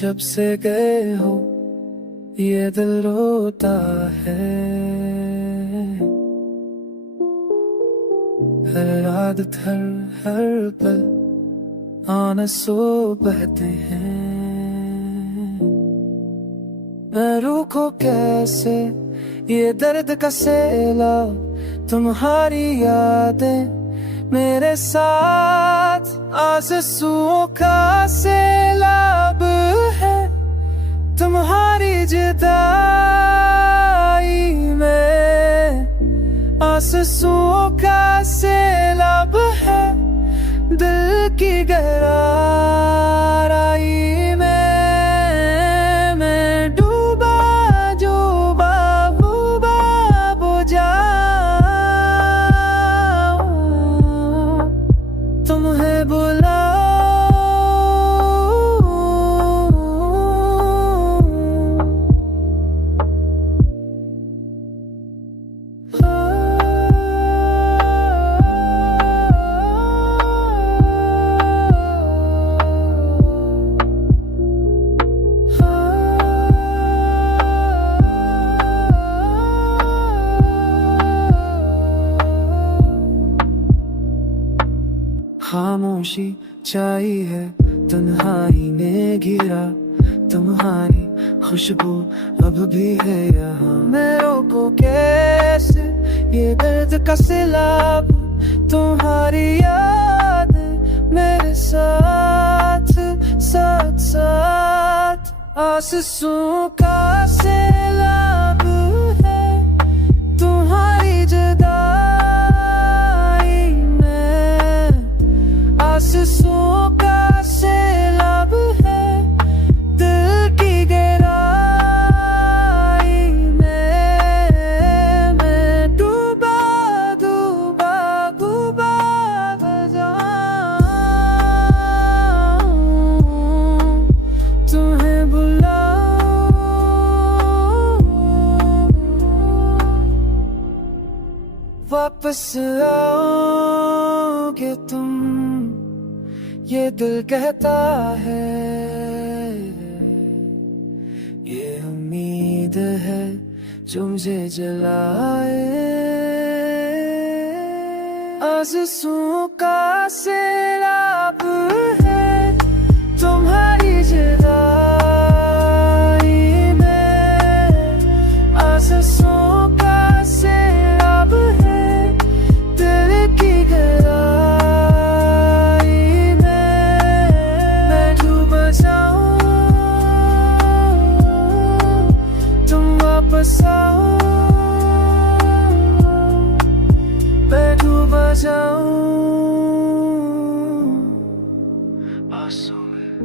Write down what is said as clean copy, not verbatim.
जब से गए हो ये दिल रोता है। हर आदत हर पल आंसू बहते हैं। मैं रूठूं कैसे ये दर्द का सैलाब, तुम्हारी यादें मेरे साथ आंसुओं का सैलाब है। तुम्हारी जुदाई में आंसुओं का सैलाब है। दिल की गहराई में मैं डूबा बुझाऊं। तुम्हें खामोशी छाई है, तन्हाई ने घिरा। तुम्हारी खुशबू अब भी है यहाँ। मैं रोकूं कैसे ये दर्द का सैलाब, तुम्हारी याद मेरे साथ साथ साथ आंसुओं का सैलाब है। तुम्हारी जुदाई में आंसुओं का सैलाब है। दिल की गहराई में मैं डूबा जाऊं। तुम्हें वापस आओगे तुम, ये दिल कहता है। ये उम्मीद है जो मुझे जलाए। आंसुओं का सैलाब है, तुम्हारी जुदाई में आंसुओं का सैलाब है। दिल की गहराई में मैं डूब जाऊं। तुम वापस आओ, मैं डूब जाऊं। आंसू में